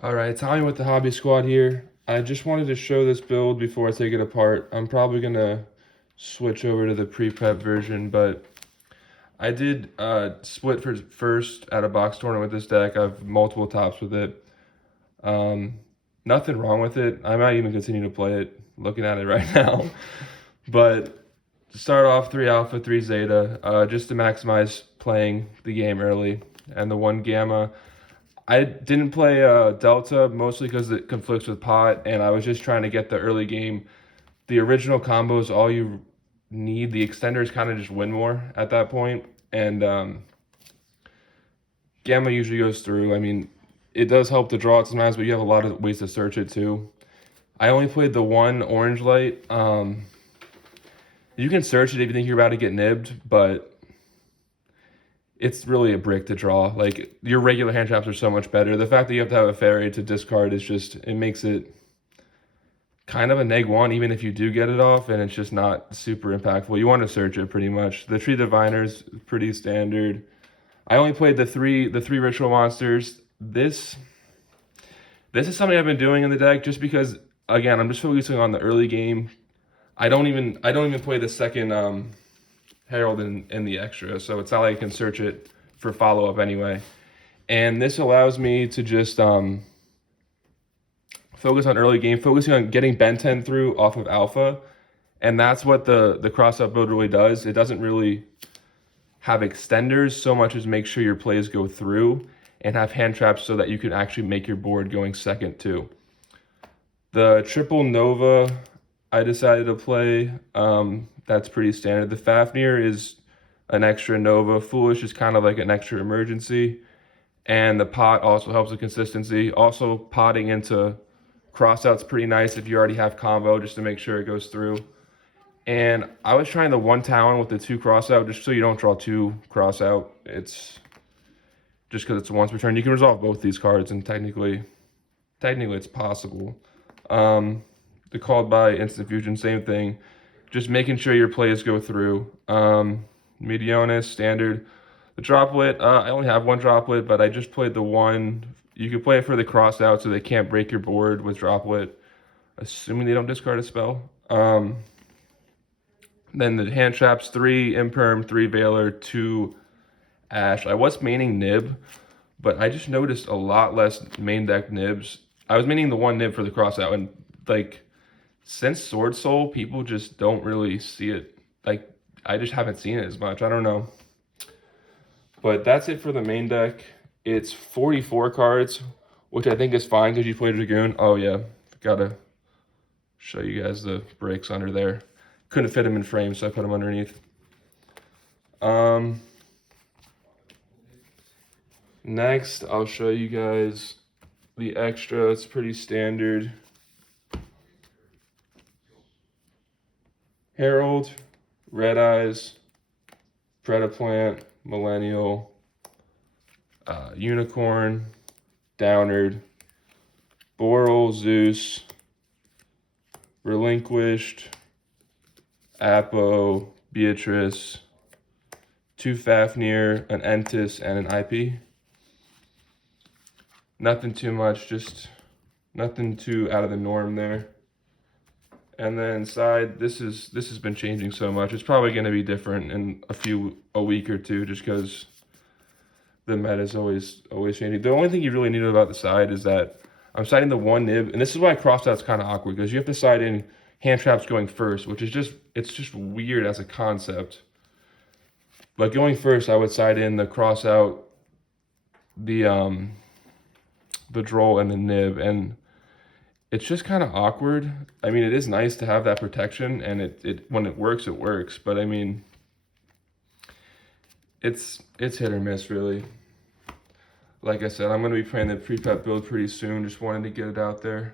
All right, Tommy with the Hobby Squad here. I just wanted to show this build before I take it apart. I'm probably gonna switch over to the pre-prep version, but I did split for first at a box tournament with this deck. I have multiple tops with it. Um, Nothing wrong with it. I might even continue to play it, looking at it right now. But to start off 3 alpha, 3 zeta, just to maximize playing the game early. And the 1 gamma. I didn't play Delta mostly because it conflicts with pot, and I was just trying to get the early game. The original combo is all you need. The extenders kind of just win more at that point, and Gamma usually goes through. I mean, it does help to draw it sometimes, but you have a lot of ways to search it too. I only played the 1 orange light. You can search it if you think you're about to get nibbed, but it's really a brick to draw. Like, your regular hand traps are so much better. The fact that you have to have a fairy to discard is just, it makes it kind of a neg 1, even if you do get it off, and it's just not super impactful. You want to search it pretty much. The Tree Diviner's pretty standard. I only played the three ritual monsters. This is something I've been doing in the deck just because, again, I'm just focusing on the early game. I don't even play the second Herald in the extra, so it's not like I can search it for follow-up anyway. And this allows me to just focus on early game, focusing on getting Ben 10 through off of alpha, and that's what the crossout build really does. It doesn't really have extenders so much as make sure your plays go through and have hand traps so that you can actually make your board going second too. The triple Nova I decided to play. That's pretty standard. The Fafnir is an extra Nova. Foolish is kind of like an extra emergency. And the pot also helps with consistency. Also, potting into crossout's pretty nice if you already have combo, just to make sure it goes through. And I was trying the 1 Talon with the 2 crossout, just so you don't draw 2 crossout. It's just because it's once per turn. You can resolve both these cards, and technically it's possible. The called by instant fusion, same thing. Just making sure your plays go through. Medionis, standard. The droplet, I only have 1 droplet, but I just played the 1. You can play it for the crossout so they can't break your board with droplet, assuming they don't discard a spell. Then the hand traps, 3 Imperm, 3 Veiler, 2 Ash. I was maining Nib, but I just noticed a lot less main deck Nibs. I was maining the 1 Nib for the crossout, and like, since Sword Soul, people just don't really see it. Like, I just haven't seen it as much. I don't know. But that's it for the main deck. It's 44 cards, which I think is fine because you play Dragoon. Oh yeah, gotta show you guys the breaks under there. Couldn't fit them in frame, so I put them underneath. Next, I'll show you guys the extra. It's pretty standard. Herald, Red Eyes, Predaplant, Millennial, Unicorn, Downard, Boral, Zeus, Relinquished, Apo, Beatrice, 2 Fafnir, an Entis, and an IP. Nothing too much, just nothing too out of the norm there. And then inside, this has been changing so much. It's probably going to be different in a week or two, just because the meta is always changing. The only thing you really need about the side is that I'm siding the 1 Nib, and this is why crossout's kind of awkward, because you have to side in hand traps going first, which is just weird as a concept. But going first, I would side in the crossout, the droll, and the Nib, and it's just kind of awkward. I mean, it is nice to have that protection, and it when it works, but I mean, it's hit or miss, really. Like I said, I'm going to be playing the pre-prep build pretty soon. Just wanted to get it out there.